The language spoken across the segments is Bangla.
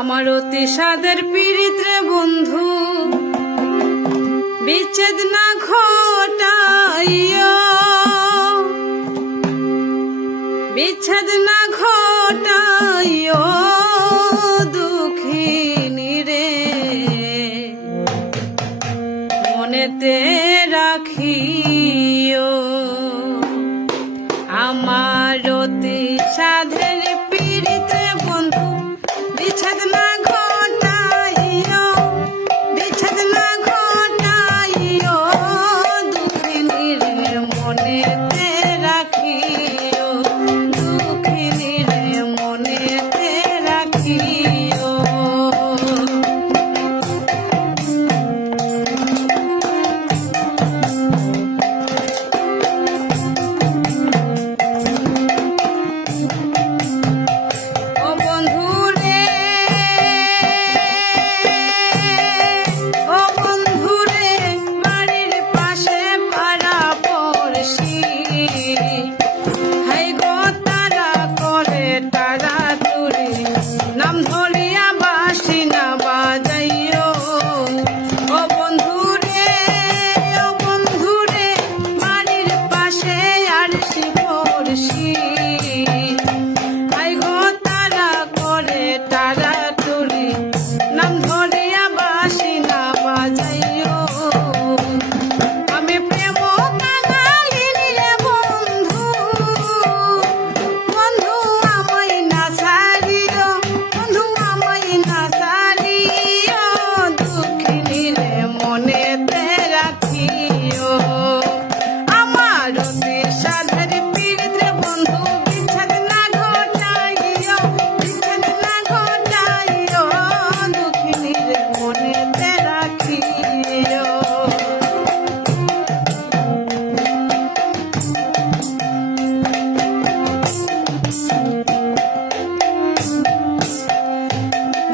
আমার অতি সাদের পীড়িত রে বন্ধু, বিচ্ছেদ না ঘটাইও, বিচ্ছেদ না ঘটাইও দুঃখিনী রে, মনেতে রাখিও আমার অতি সাধের পীড়িত রে বন্ধু, বিচ্ছেদ না ঘটাইও, বিচ্ছেদ না ঘটাইও দুঃখিনী রে, মনেতে রাখিও, দুঃখিনী রে মনেতে রাখিও। নাম ধরিয়া বাঁশি না বাজাইও, ও বন্ধুরে, ও বন্ধুরে বাড়ির পাশে আরশি পড়শি, হাই গো তারা করে তাড়াতাড়ি, নাম ধরিয়া বাঁশি না বাজাইও। আমি প্রেম কাঙালিনী রে বন্ধু, বন্ধু আমায় না ছাড়িও, বন্ধু আমায় না ছাড়িও, দুঃখিনী রে মনেতে রাখিও আমার অতি সাধের পীড়িত রে বন্ধু, বিচ্ছেদ না ঘটাইও, বিচ্ছেদ না ঘটাইও দুঃখিনী রে মনেতে রাখিও।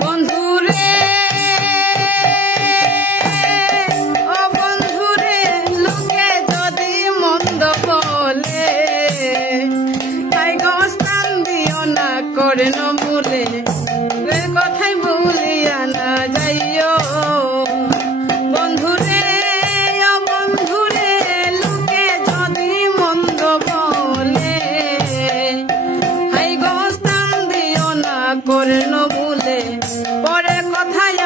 বন্ধুরে, ও বন্ধুরে লোকে যদি মন্দ বলে, তাই গস্তান দিও না করে ন ভুলে, কথাই ভুলিয়া না যাইও। বন্ধুরে, ও বন্ধুরে লোকে যদি মন্দ বলে, হাই গস্তান দিও না করে ন ভুলে, পরে কথায়